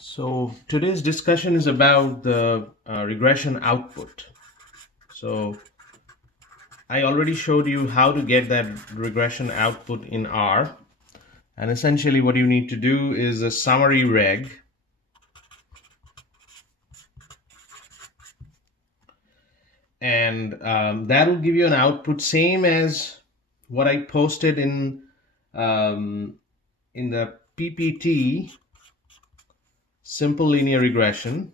So today's discussion is about the regression output. So I already showed you how to get that regression output in R. And essentially what you need to do is a summary reg. And that will give you an output same as what I posted in the PPT simple linear regression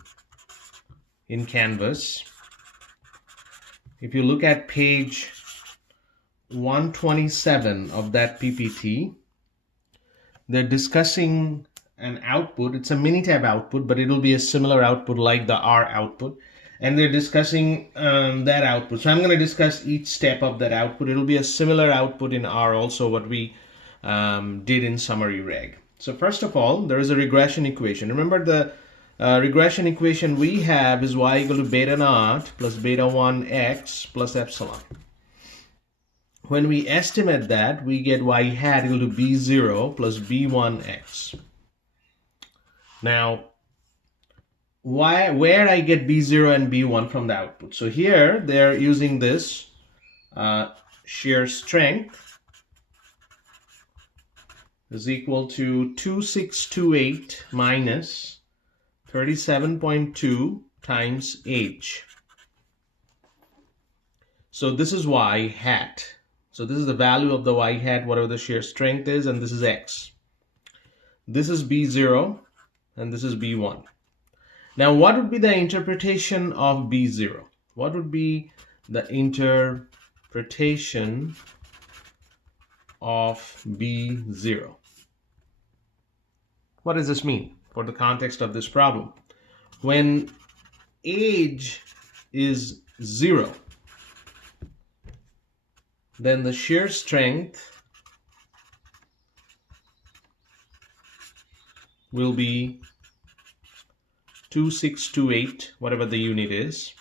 in Canvas. If you look at page 127 of that PPT, they're discussing an output. It's a Minitab output, but it'll be a similar output like the R output. And they're discussing that output. So I'm going to discuss each step of that output. It'll be a similar output in R also, what we did in summary reg. So first of all, there is a regression equation. Remember the regression equation we have is y equal to beta naught plus beta 1 x plus epsilon. When we estimate that, we get y hat equal to b0 plus b1x. Now, where I get b0 and b1 from the output? So here they're using this shear strength is equal to 2628 minus 37.2 times h. So this is y hat. So this is the value of the y hat, whatever the shear strength is, and this is x. This is b0 and this is b1. Now what would be the interpretation of b0? What would be the interpretation of b0? What does this mean for the context of this problem? When age is 0, then the shear strength will be 2628, whatever the unit is.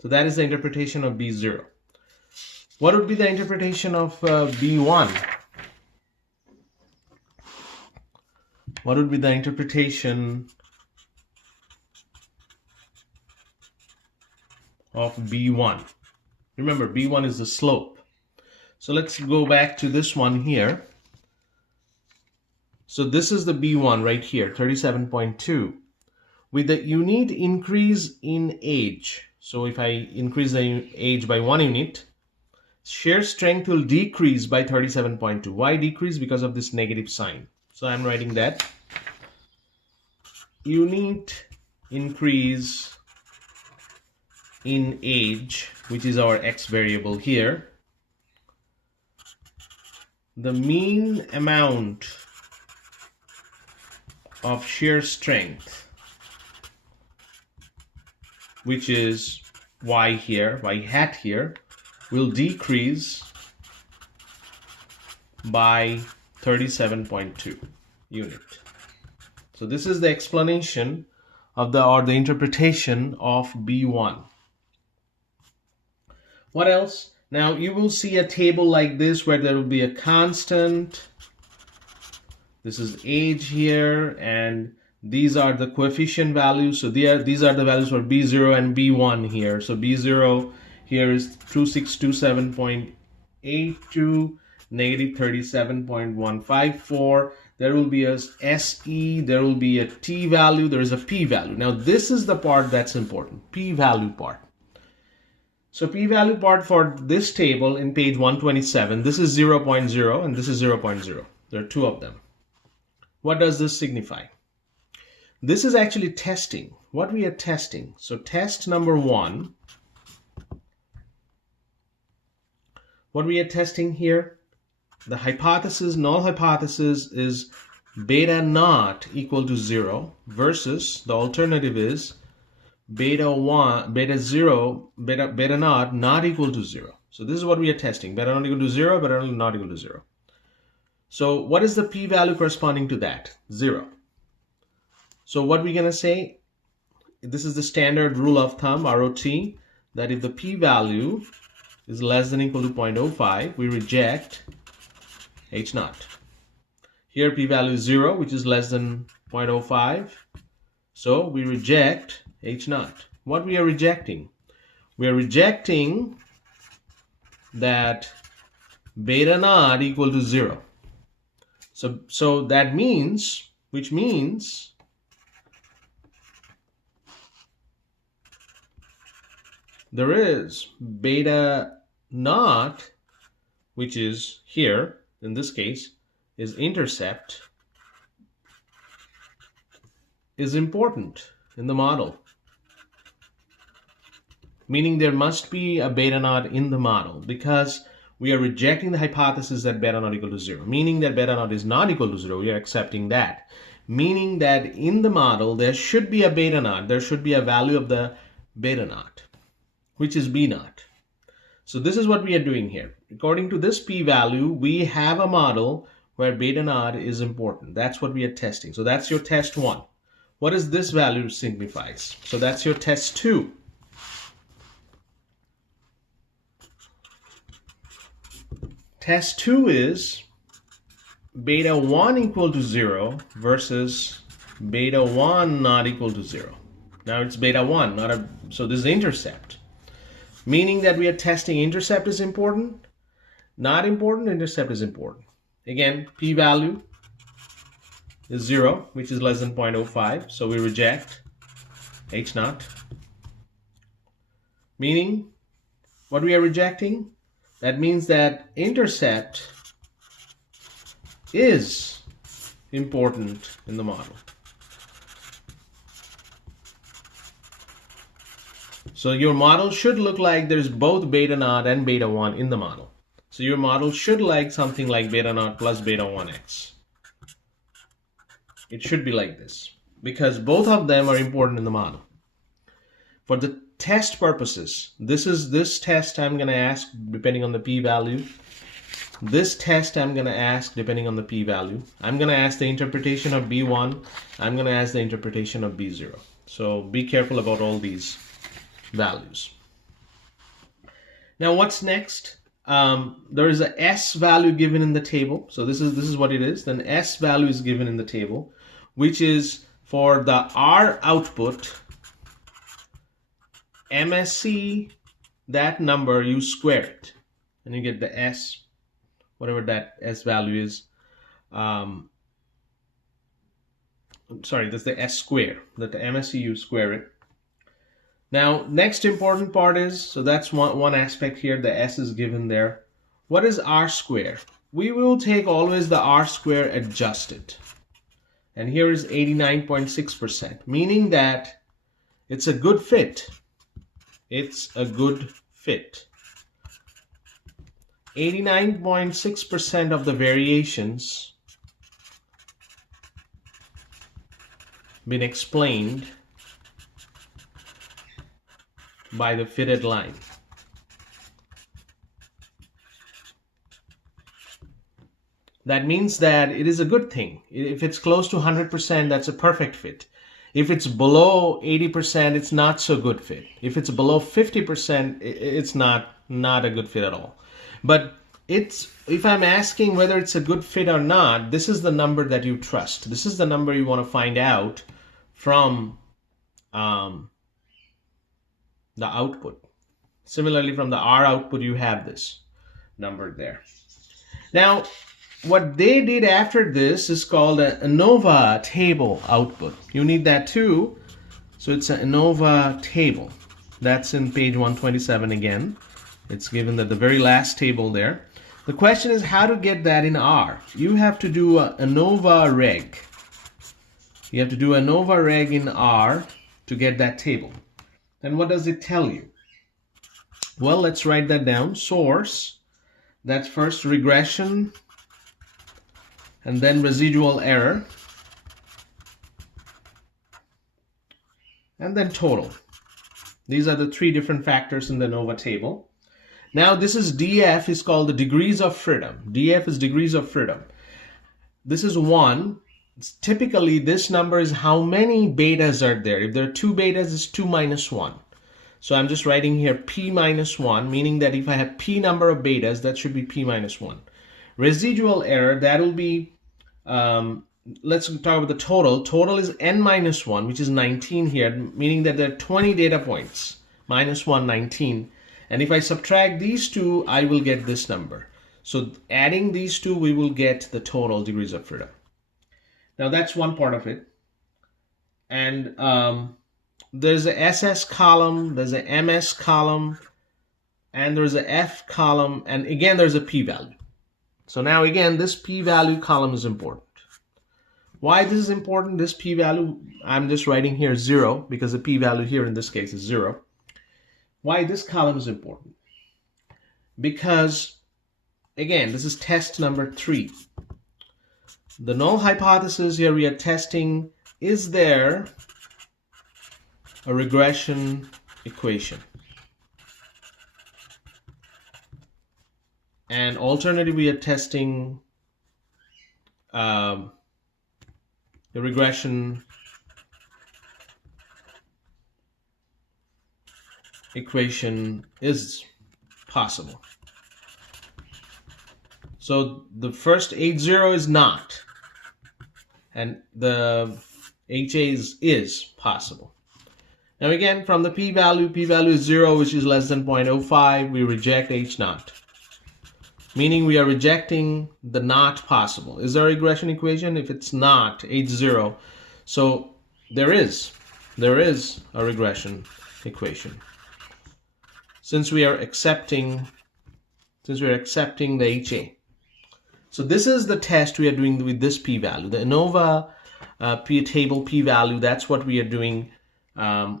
So that is the interpretation of B0. What would be the interpretation of B1? What would be the interpretation of B1? Remember, B1 is the slope. So let's go back to this one here. So this is the B1 right here, 37.2. With the unit increase in age, so if I increase the age by 1 unit, shear strength will decrease by 37.2. Why decrease? Because of this negative sign. So I'm writing that. Unit increase in age, which is our x variable here, the mean amount of shear strength, which is y here, y hat here, will decrease by 37.2 unit. So this is the explanation of the interpretation of B1. What else? Now you will see a table like this where there will be a constant. This is age here, and these are the coefficient values. So these are the values for B0 and B1 here. So B0 here is 2627.82, negative 37.154. There will be a SE, there will be a T value, there is a P value. Now this is the part that's important, P value part. So p-value part for this table in page 127, this is 0.0 and this is 0.0. There are two of them. What does this signify? This is actually testing. What we are testing. So test number 1. What we are testing here, the hypothesis, null hypothesis is beta naught equal to 0 versus the alternative is beta naught not equal to 0. So this is what we are testing. Beta not equal to 0, beta not equal to 0. So what is the p-value corresponding to that? 0. So what we're going to say, this is the standard rule of thumb, ROT, that if the p-value is less than or equal to 0.05, we reject H naught. Here p-value is 0, which is less than 0.05. So we reject H naught. What we are rejecting? We are rejecting that beta naught equal to 0. So that means, which means there is beta naught, which is here, in this case, is intercept, is important in the model. Meaning there must be a beta naught in the model, because we are rejecting the hypothesis that beta naught equal to 0. Meaning that beta naught is not equal to 0. We are accepting that. Meaning that in the model there should be a beta naught. There should be a value of the beta naught, which is B naught. So this is what we are doing here. According to this p-value, we have a model where beta naught is important. That's what we are testing. So that's your test 1. What does this value signifies? So that's your test 2. Test 2 is beta 1 equal to 0 versus beta 1 not equal to 0. Now it's beta 1, so this is intercept. Meaning that we are testing intercept is important, not important, intercept is important. Again, p-value is 0, which is less than 0.05, so we reject H naught. Meaning, what we are rejecting? That means that intercept is important in the model. So your model should look like there's both beta naught and beta 1 in the model. So your model should like something like beta naught plus beta 1x. It should be like this, because both of them are important in the model. For the test purposes, this test I'm going to ask depending on the p-value. This test I'm going to ask depending on the p-value. I'm going to ask the interpretation of B1. I'm going to ask the interpretation of B0. So be careful about all these values. Now what's next? There is a S value given in the table. So this is what it is. Then S value is given in the table, which is for the R output, MSC, that number, you square it, and you get the S, whatever that S value is. Sorry, that's the S square, that the MSC, you square it. Now, next important part is, so that's one aspect here, the S is given there. What is R square? We will take always the R square adjusted. And here is 89.6%, meaning that it's a good fit. It's a good fit. 89.6% of the variations been explained by the fitted line. That means that it is a good thing. If it's close to 100%, that's a perfect fit. If it's below 80%, it's not so good fit. If it's below 50%, it's not a good fit at all. But if I'm asking whether it's a good fit or not, this is the number that you trust. This is the number you want to find out from the output. Similarly, from the R output, you have this number there. Now, what they did after this is called an ANOVA table output. You need that too. So it's an ANOVA table. That's in page 127 again. It's given at the very last table there. The question is how to get that in R. You have to do an ANOVA reg. You have to do an ANOVA reg in R to get that table. Then what does it tell you? Well, let's write that down. Source, that's first regression, and then residual error, and then total. These are the three different factors in the ANOVA table. Now this is DF is called the degrees of freedom. DF is degrees of freedom. This is 1. Typically this number is how many betas are there. If there are 2 betas, it's 2 minus 1. So I'm just writing here P minus 1, meaning that if I have P number of betas, that should be P minus 1. Residual error, that will be let's talk about the total. Total is n minus 1, which is 19 here, meaning that there are 20 data points. Minus 1, 19. And if I subtract these two, I will get this number. So adding these two, we will get the total degrees of freedom. Now that's one part of it. And there's a SS column, there's a MS column, and there's a F column, and again there's a p-value. So now again this p-value column is important. Why this is important? This p-value, I'm just writing here 0 because the p-value here in this case is 0. Why this column is important? Because again, this is test number 3. The null hypothesis here we are testing, is there a regression equation? And alternatively, we are testing the regression equation is possible. So the first H0 is not, and the HA is possible. Now again, from the p-value is 0, which is less than 0.05, we reject H0. Meaning we are rejecting the not possible. Is there a regression equation? If it's not, H0. So there is a regression equation. Since we are accepting the HA. So this is the test we are doing with this p-value. The ANOVA table p-value, that's what we are doing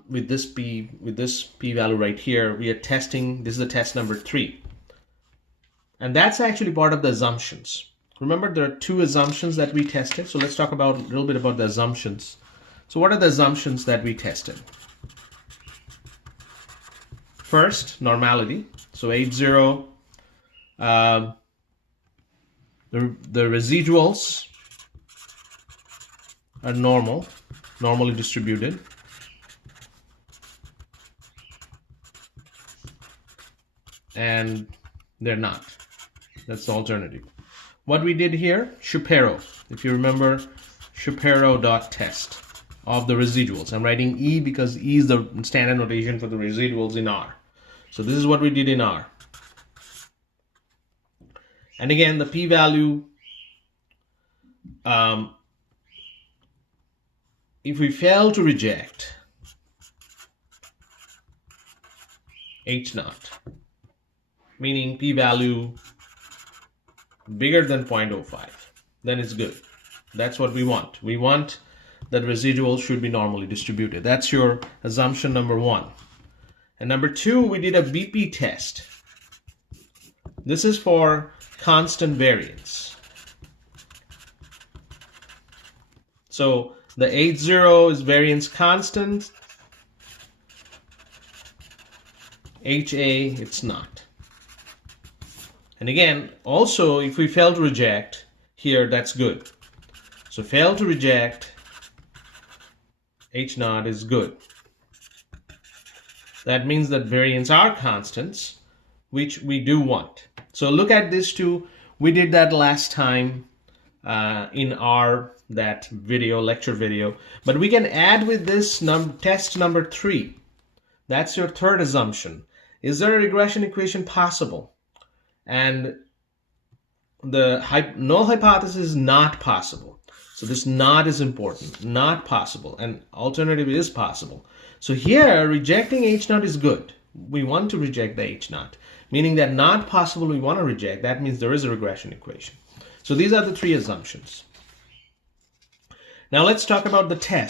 with this p-value right here. We are testing, this is the test number 3. And that's actually part of the assumptions. Remember, there are 2 assumptions that we tested. So let's talk about a little bit about the assumptions. So what are the assumptions that we tested? First, normality. So H0, the residuals are normally distributed. And they're not. That's the alternative. What we did here, Shapiro. If you remember, Shapiro.test of the residuals. I'm writing E because E is the standard notation for the residuals in R. So this is what we did in R. And again, the p-value, if we fail to reject H0, meaning p-value bigger than 0.05, then it's good. That's what we want. We want that residuals should be normally distributed. That's your assumption number 1. And number 2, we did a BP test. This is for constant variance. So the H0 is variance constant. HA, it's not. And again, also, if we fail to reject here, that's good. So fail to reject H0 is good. That means that variance are constants, which we do want. So look at this too. We did that last time in our lecture video. But we can add with this test number 3. That's your third assumption. Is there a regression equation possible? And the null hypothesis is not possible. So this not is important. Not possible. And alternative is possible. So here, rejecting H0 is good. We want to reject the H0. Meaning that not possible we want to reject. That means there is a regression equation. So these are the 3 assumptions. Now let's talk about the test.